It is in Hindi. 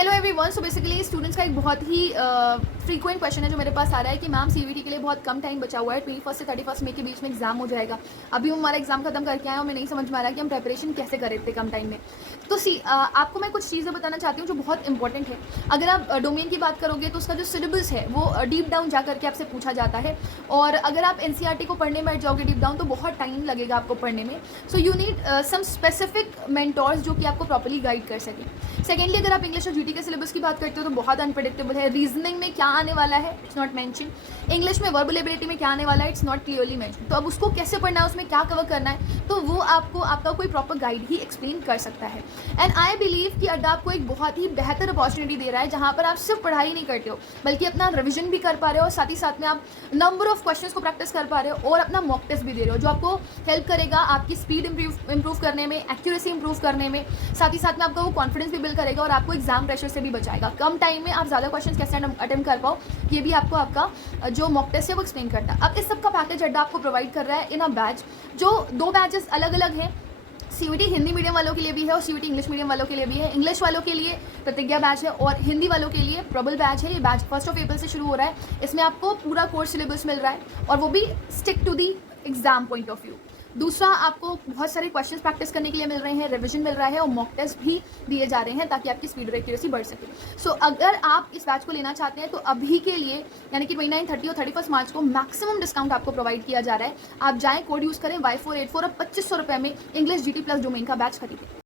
Hello everyone. So basically students का एक बहुत ही फ्रीक्वेंट क्वेश्चन है जो मेरे पास आ रहा है कि मैम सीवीटी के लिए बहुत कम टाइम बचा हुआ है, 21 से 31 मई के बीच में एग्जाम हो जाएगा। अभी हम हमारा एग्जाम खत्म करके आए और मैं नहीं समझ में आ रहा कि हम प्रेपरेशन कैसे करें इतने कम टाइम में। तो आपको मैं कुछ चीज़ें बताना चाहती हूँ जो बहुत इंपॉर्टेंट है। अगर आप डोमेन की बात करोगे तो उसका जो सिलेबस है वो डीप डाउन जा करके आपसे पूछा जाता है, और अगर आप एनसीईआरटी को पढ़ने बैठ जाओगे डीप डाउन तो बहुत टाइम लगेगा आपको पढ़ने में। So you need some specific mentors जो कि आपको प्रॉपर्ली गाइड कर सकें। सेकेंडली, अगर आप इंग्लिश और जीटी के सिलेबस की बात करते हो तो बहुत अनप्रेडिक्टेबल है। रीजनिंग में क्या आने वाला है, इट्स नॉट मेंशन। इंग्लिश में वर्बल एबिलिटी में क्या आने वाला है, इट्स नॉट क्लियरली मेंशन। तो अब उसको कैसे पढ़ना है, उसमें क्या कवर करना है, तो वो आपका कोई प्रॉपर गाइड ही एक्सप्लेन कर सकता है। एंड आई बिलीव कि अड्डा आपको एक बहुत ही बेहतर अपॉर्चुनिटी दे रहा है जहाँ पर आप सिर्फ पढ़ाई नहीं करते हो बल्कि अपना रिविजन भी कर पा रहे हो, और साथ ही साथ में आप नंबर ऑफ क्वेश्चंस को प्रैक्टिस कर पा रहे हो और अपना मॉक टेस्ट भी दे रहे हो, जो आपको हेल्प करेगा आपकी स्पीड इंप्रूव करने में, एक्यूरेसी इंप्रूव करने में। साथ ही साथ में आपका वो कॉन्फिडेंस भी बिल्ड करेगा और आपको एग्जाम प्रेशर से भी बचाएगा। कम टाइम में आप ज़्यादा क्वेश्चंस कैसे अटेम्प्ट कर पाओ, ये भी आपका जो मॉक टेस्ट है वो एक्सप्लेन करता है। अब इस सब का पैकेज अड्डा आपको प्रोवाइड कर रहा है इन अ बैच, जो 2 बैचेस अलग अलग हैं। सीवीटी हिंदी मीडियम वालों के लिए भी है और सीवीटी इंग्लिश मीडियम वालों के लिए भी है। इंग्लिश वालों के लिए प्रतिज्ञा बैच है और हिंदी वालों के लिए प्रबल बैच है। ये बैच 1 अप्रैल से शुरू हो रहा है। इसमें आपको पूरा कोर्स सिलेबस मिल रहा है और वो भी stick to the exam point of view. दूसरा, आपको बहुत सारे क्वेश्चंस प्रैक्टिस करने के लिए मिल रहे हैं, रिवीजन मिल रहा है और मॉक टेस्ट भी दिए जा रहे हैं ताकि आपकी स्पीड और एक्यूरेसी बढ़ सके। सो अगर आप इस बैच को लेना चाहते हैं तो अभी के लिए यानी कि 29, 30 और 31 मार्च को मैक्सिमम डिस्काउंट आपको प्रोवाइड किया जा रहा है। आप जाएँ, कोड यूज़ करें Y484 और 2500 रुपये में इंग्लिश GT+ डोमेन का बैच खरीदें।